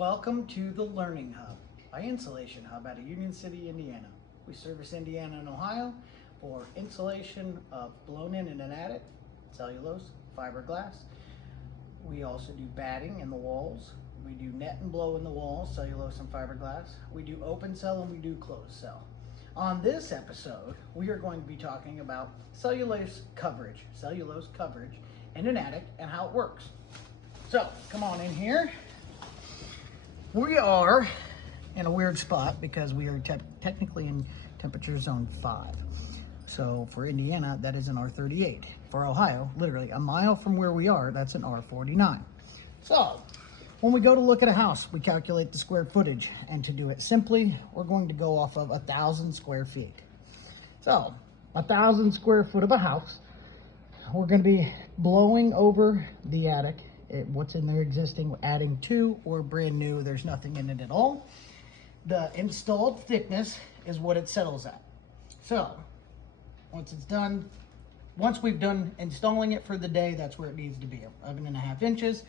Welcome to the Learning Hub by Insulation Hub out of Union City, Indiana. We service Indiana and Ohio for insulation of blown in an attic, cellulose, fiberglass. We also do batting in the walls. We do net and blow in the walls, cellulose and fiberglass. We do open cell and we do closed cell. On this episode, we are going to be talking about cellulose coverage in an attic and how it works. So come on in here. We are in a weird spot because we are technically in temperature zone 5. So for Indiana, that is an R38. For Ohio, literally a mile from where we are, that's an R49. So when we go to look at a house, we calculate the square footage. And to do it simply, we're going to go off of 1,000 square feet. So 1,000 square foot of a house, we're going to be blowing over the attic. What's in there existing, adding to, or brand new, there's nothing in it at all. The installed thickness is what it settles at. So once it's done, once we've done installing it for the day, that's where it needs to be, 11.5 inches.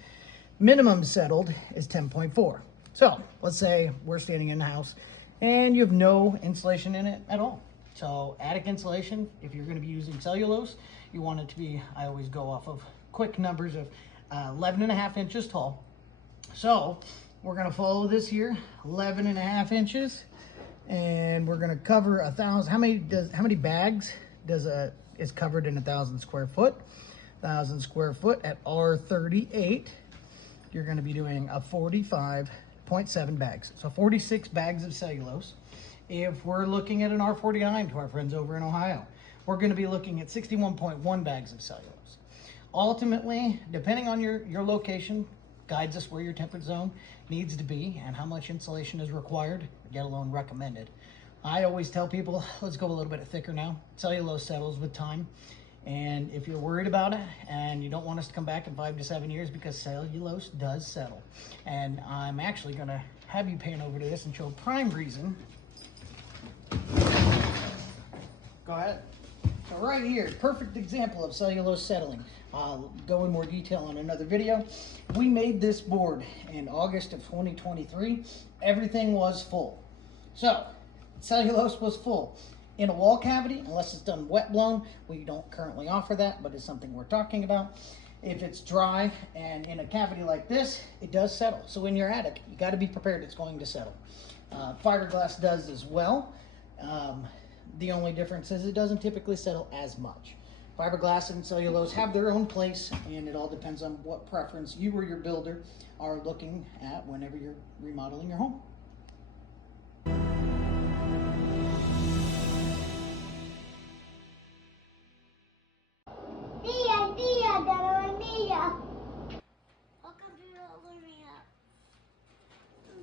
Minimum settled is 10.4. So let's say we're standing in the house and you have no insulation in it at all. So attic insulation, if you're going to be using cellulose, you want it to be, I always go off of quick numbers of 11.5 inches tall. So we're going to follow this here, 11.5 inches, and we're going to cover 1,000. How many bags is covered in 1,000 square foot? 1,000 square foot at R38. You're going to be doing a 45.7 bags. So 46 bags of cellulose. If we're looking at an R49 to our friends over in Ohio, we're going to be looking at 61.1 bags of cellulose. Ultimately, depending on your location, guides us where your temperature zone needs to be and how much insulation is required, let alone recommended. I always tell people, let's go a little bit thicker now. Cellulose settles with time. And if you're worried about it and you don't want us to come back in 5 to 7 years, because cellulose does settle. And I'm actually gonna have you pan over to this and show a prime reason. Go ahead. So right here, perfect example of cellulose settling. I'll go in more detail on another video. We made this board in August of 2023. Everything was full. So cellulose was full. In a wall cavity, unless it's done wet blown, we don't currently offer that, but it's something we're talking about. If it's dry and in a cavity like this, it does settle. So in your attic, you got to be prepared it's going to settle. Fiberglass does as well. The only difference is it doesn't typically settle as much. Fiberglass and cellulose have their own place, and it all depends on what preference you or your builder are looking at whenever you're remodeling your home.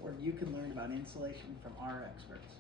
Where you can learn about insulation from our experts.